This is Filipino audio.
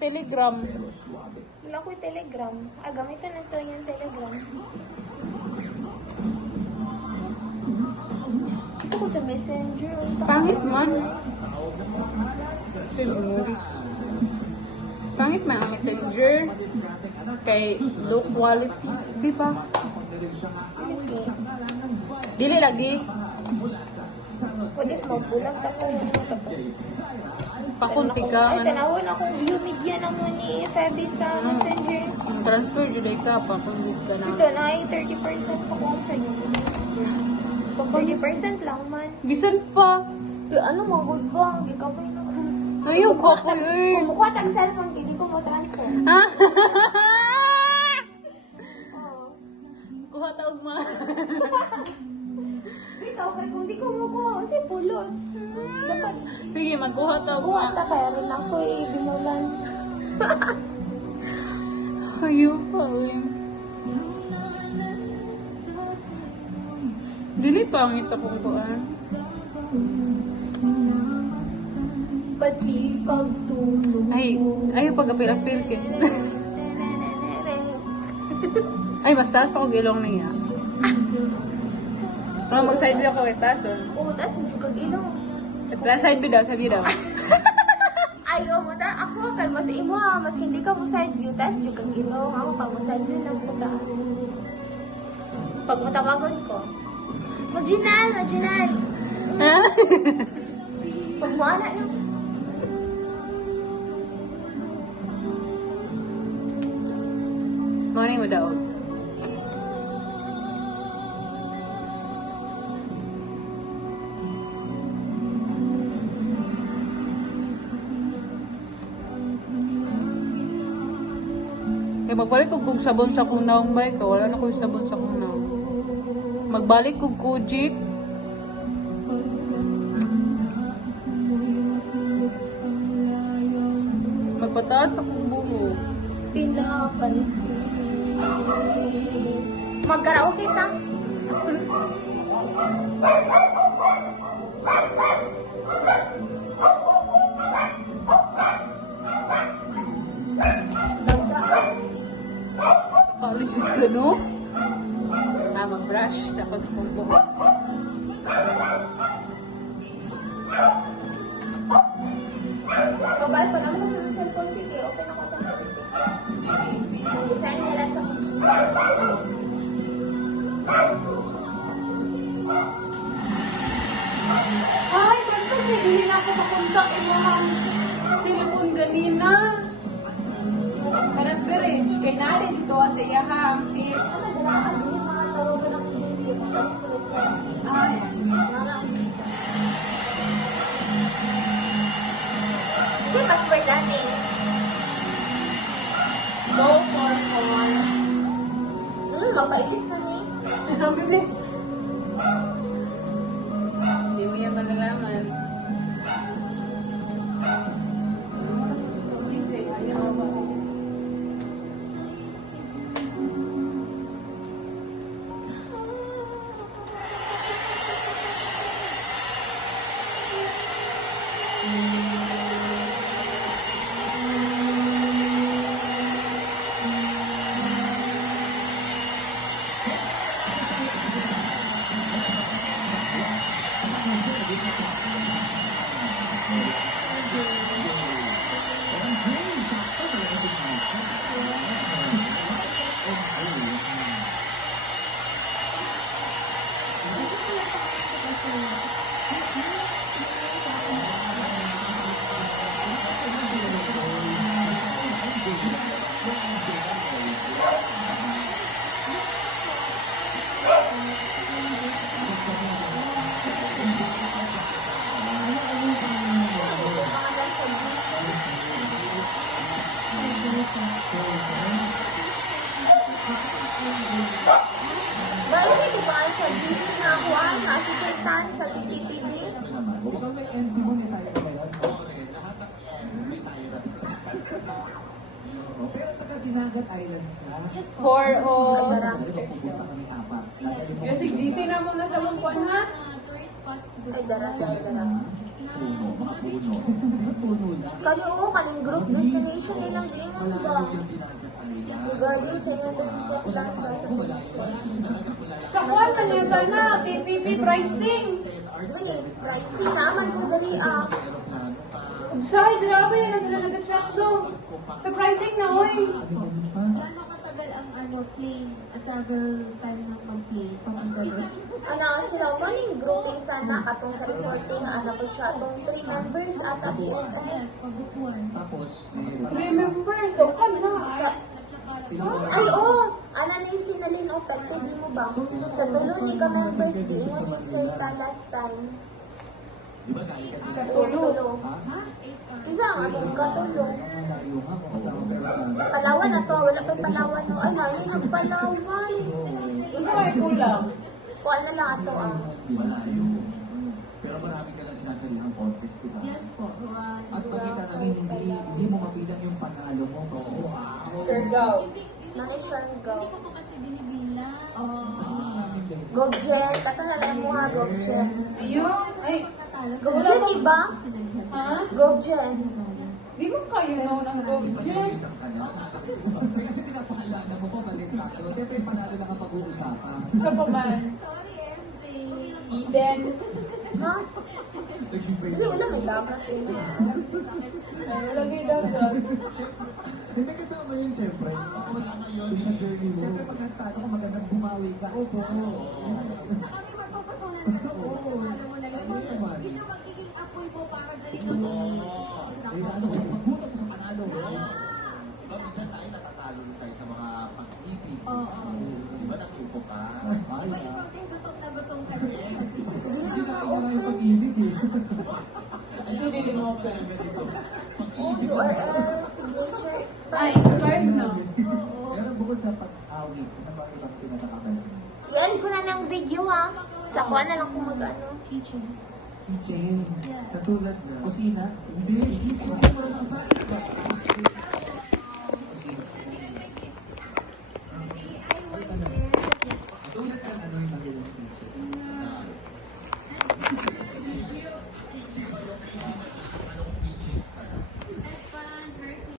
Telegram. Wala ko yung Telegram. Gamitan na ito yung Telegram. Gusto ko sa Messenger. Pangit man. Pangit man ang Messenger. Kay low quality. Di ba? Dili lagi. Pwede magbulag ako. Pakunti ka. Ay, tanawin akong view media naman ni Feby sa Messenger. Transfer juday ka. Pakunti ka na. Ito na ay 30% sa kung sa iyo. 30% lang man. Bisan pa. Ano mo, good ba? Hindi ka pa yun ako. Ayaw ko po eh. Kung mukha tag cellphone, hindi ko mo-transfer. Oo. Kuha taog ma. Ikaw, pero kung di ko mo ko, kasi pulos. Dapat, Sige, magkuha taog buhat ma. na kaya rin ako eh, binulan. Ayaw pa eh. Dili pangit akong kuhaan. Pati pagtulog. Ayaw pag-apil-apil kin. Ay, mas taas pa ko gilong niya. Mag-side view ako kay Tason. Oo, tas hindi ko ginaw. Side view daw, sabi daw. Ayaw mo ta, ako kay mas imo ha, mas hindi ka mo side view, tas di ka ginaw. Ako pag mo side view lang po taas. Pag matawagon ko, Majinal! Pag mo anak na. Money mo daw. Kaya magbalik kog sabon sa kunaw ba ito? Wala na ko sabon sa kunaw. Magbalik kog kujik. Magpataas akong buho. Pinapansin. Magkaraoke ta? Paulisit ka, no? Mag-brush sa kong buho. Mobile pa naman sa cellphone TV. Open ako ito. Ang design nila sa Ay, basta hindi na ako makontak imuhang cellphone ganina. Parang berenj. Kaya narin dito sa iyahang si... Ay, Hindi, password natin. go for all. Mapailis na niya. Ang bilis. Hindi mo yan malalaman. Dahil hindi ba sa GC na ako assistant sa TTTV? Tinagat Islands ka. For all. Kami apat. Kasi GC na muna sa lungkwan ha. Ay, darang. Puno, mga puno. Puno lang. Kami kaning group destination nilang gingon Wala ba? yung Dinagat Island. Si Garden sa inyo sa September sa Sa kuwan, manila na, PPP pricing. Dili, pricing naman sa dali Say, grabe, na sila nag-track doon. Sa pricing na, oy. Gaano katagal ang plane, travel time ng pag-plane, papunta doon? Ano sila morning grouping sana katong sa reporting na ano po siya tong 3 members at PFF. Tapos, Remember, so kan na. Sa ay oo, ana na yung sinalin effective mo ba? Sa tulo ni ka members di mo ni Sir ta last time. di ba tayo ka Sa tulo. Ha? Isa ang atong katulong. Malayo nga kung kasama pero Palawan na to, wala pa Palawan no. Ay, nani ang Palawan. Gusto ko kulang. Kuan na lang ato malayo. Pero marami ka lang sinasalihan contest, di ba? Yes po. At pagkita namin, hindi mo mabilang yung panalo mo. Kasi, wow. Sure, go. Nani siya go. Hindi ko pa kasi binibilang. Kasi maraming beses. Gobjet, katalala mo ha, Gobjet. Ayun, ay, Gobjet, iba? ha? Gobjet. Di mo kayo na ng gobjet. Kasi pinapahalala mo pa, balintado. Siyempre, panalo lang ang pag-uusapan. Siya pa man. Sorry, MJ. Eden. Ha? Hindi, wala may dapat eh. Lagi dagat. Hindi kasama yun, siyempre. Wala ngayon. Sa journey mo. Siyempre, pagkatalo ko, magandang bumawi ka. Opo. Sa kami magpuputulan ka doon. Alam mo na yun. Yun yung magiging apoy mo para ganito. Ay, ano, magbuto ko sa panalo. So, minsan tayo natatalo rin tayo sa mga pag-ibig. Oo. Di ba, nagsuko ka? Iba ikaw din gutom na gutom ka rin. Hindi na ako nga yung pag-ibig eh. Hindi mo ako. URL, signature, Ay, expired. expired na. Pero bukod sa pag-awit, ano ba ibang pinakakagaling? I-end ko na ng video ha. Sa kuha na lang kung mag-ano. Kitchens. Keychains. Katulad na. Kusina? Hindi. Hindi ko marunong sa